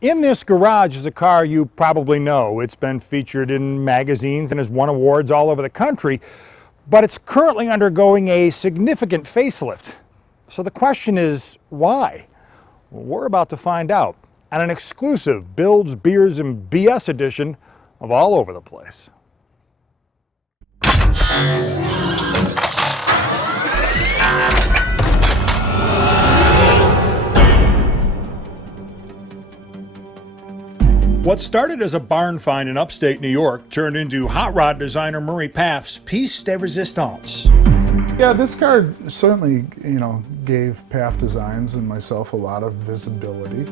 In this garage is a car you probably know. It's been featured in magazines and has won awards all over the country, but it's currently undergoing a significant facelift. So the question is, why? Well, we're about to find out on an exclusive Builds, Beers, and BS edition of All Over the Place. What started as a barn find in upstate New York turned into hot rod designer Murray Paff's piece de resistance. Yeah, this car certainly, gave Paff Designs and myself a lot of visibility.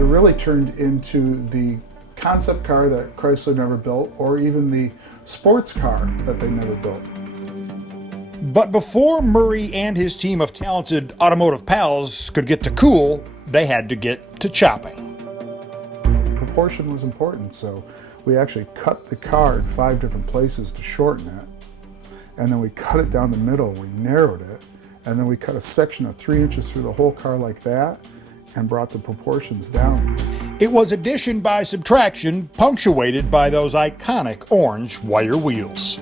It really turned into the concept car that Chrysler never built, or even the sports car that they never built. But before Murray and his team of talented automotive pals could get to cool, they had to get to chopping. Proportion was important, so we actually cut the car in 5 different places to shorten it, and then we cut it down the middle and we narrowed it, and then we cut a section of 3 inches through the whole car like that and brought the proportions down. It was addition by subtraction, punctuated by those iconic orange wire wheels.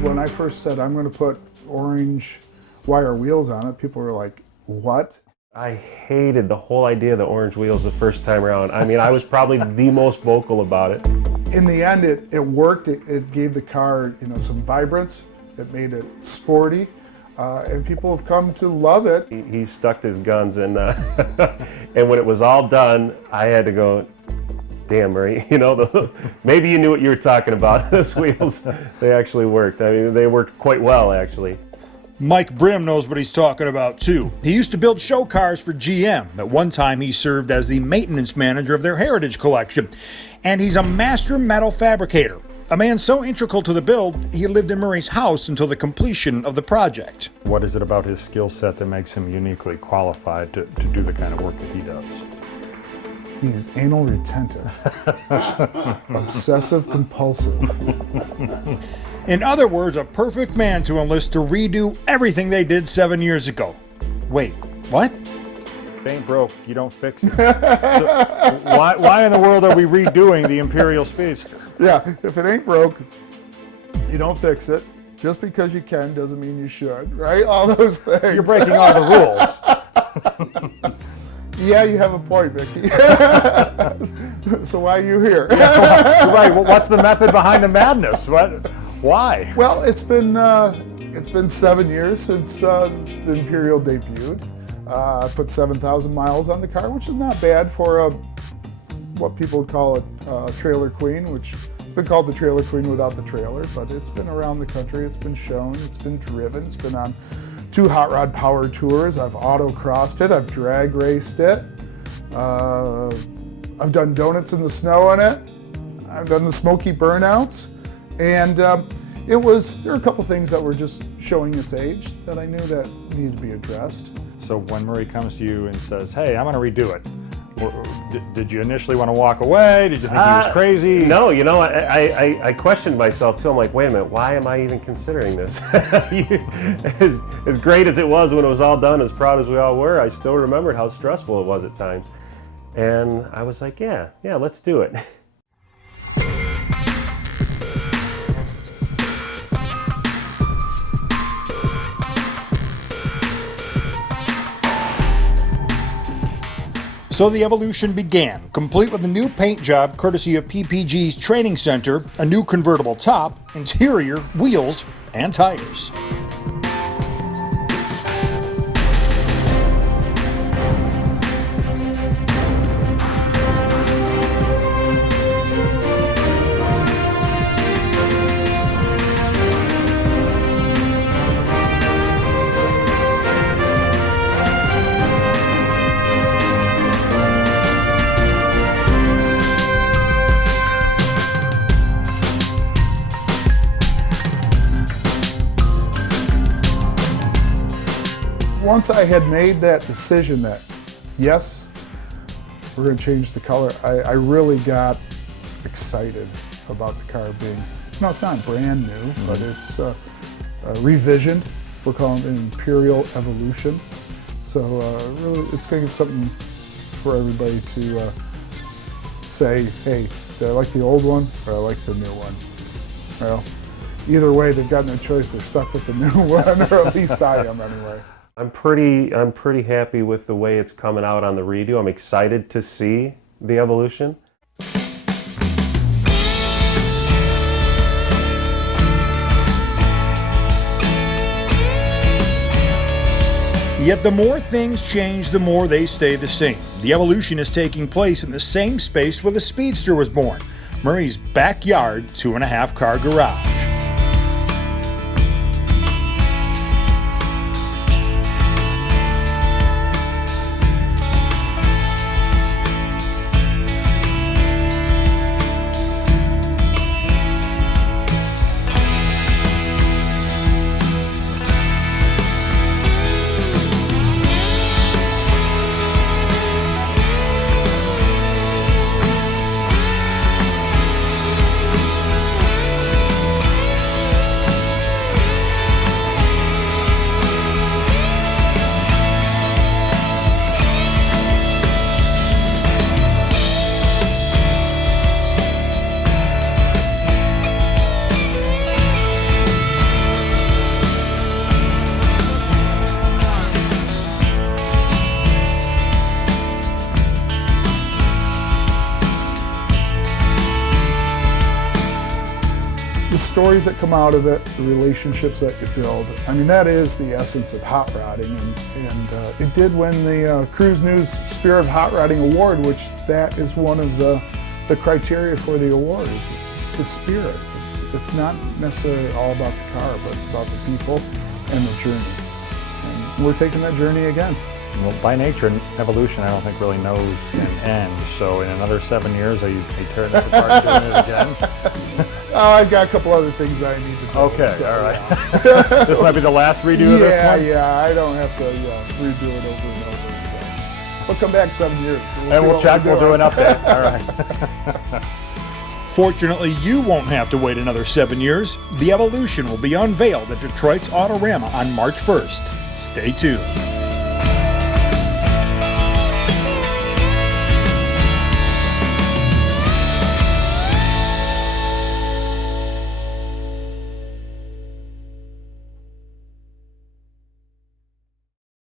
When I first said I'm going to put orange wire wheels on it, people were like, what? I hated the whole idea of the orange wheels the first time around. I mean, I was probably the most vocal about it. In the end, it worked. It gave the car, some vibrance. It made it sporty, and people have come to love it. He stuck to his guns, and and when it was all done, I had to go, damn, Murray, maybe you knew what you were talking about. Those wheels, they actually worked. I mean, they worked quite well, actually. Mike Brim knows what he's talking about too. He used to build show cars for GM. At one time he served as the maintenance manager of their heritage collection. And he's a master metal fabricator. A man so integral to the build, he lived in Murray's house until the completion of the project. What is it about his skill set that makes him uniquely qualified to do the kind of work that he does? He is anal retentive, obsessive compulsive. In other words, a perfect man to enlist to redo everything they did 7 years ago. Wait, what? If it ain't broke, you don't fix it. So why in the world are we redoing the Imperial Speedster? Yeah, if it ain't broke, you don't fix it. Just because you can doesn't mean you should, right? All those things. You're breaking all the rules. Yeah, you have a point, Mickey. So why are you here? Yeah, right. Well, what's the method behind the madness? Why? Well, it's been 7 years since the Imperial debuted. I put 7,000 miles on the car, which is not bad for what people would call a trailer queen, which has been called the trailer queen without the trailer, but it's been around the country, it's been shown, it's been driven, it's been on 2 hot rod power tours. I've auto-crossed it, I've drag raced it, I've done donuts in the snow on it, I've done the smoky burnouts, and there were a couple things that were just showing its age that I knew that needed to be addressed. So when Murray comes to you and says, hey, I'm going to redo it, did you initially want to walk away? Did you think he was crazy? No, I questioned myself too. I'm like, wait a minute, why am I even considering this? As great as it was when it was all done, as proud as we all were, I still remembered how stressful it was at times. And I was like, yeah, let's do it. So the evolution began, complete with a new paint job courtesy of PPG's training center, a new convertible top, interior, wheels, and tires. Once I had made that decision that, yes, we're going to change the color, I really got excited about the car being, it's not brand new, but it's revisioned. We're calling it an Imperial Evolution. So really, it's going to get something for everybody to say, hey, do I like the old one or I like the new one? Well, either way, they've got no choice. They're stuck with the new one, or at least I am anyway. I'm pretty happy with the way it's coming out on the redo. I'm excited to see the evolution. Yet the more things change, the more they stay the same. The evolution is taking place in the same space where the Speedster was born, Murray's backyard 2.5 car garage. The stories that come out of it, the relationships that you build, I mean, that is the essence of hot rodding, and it did win the Cruise News Spirit of Hot Rodding Award, which that is one of the criteria for the award. It's the spirit. It's not necessarily all about the car, but it's about the people and the journey. And we're taking that journey again. Well, by nature, evolution, I don't think really knows an end. So in another 7 years, are you tearing this apart and doing it again? Oh, I've got a couple other things I need to do. Okay, so, all right. This might be the last redo of this one? Yeah, I don't have to redo it over and over. So. We'll come back 7 years. And we'll check, we'll do an update. All right. Fortunately, you won't have to wait another 7 years. The evolution will be unveiled at Detroit's Autorama on March 1st. Stay tuned.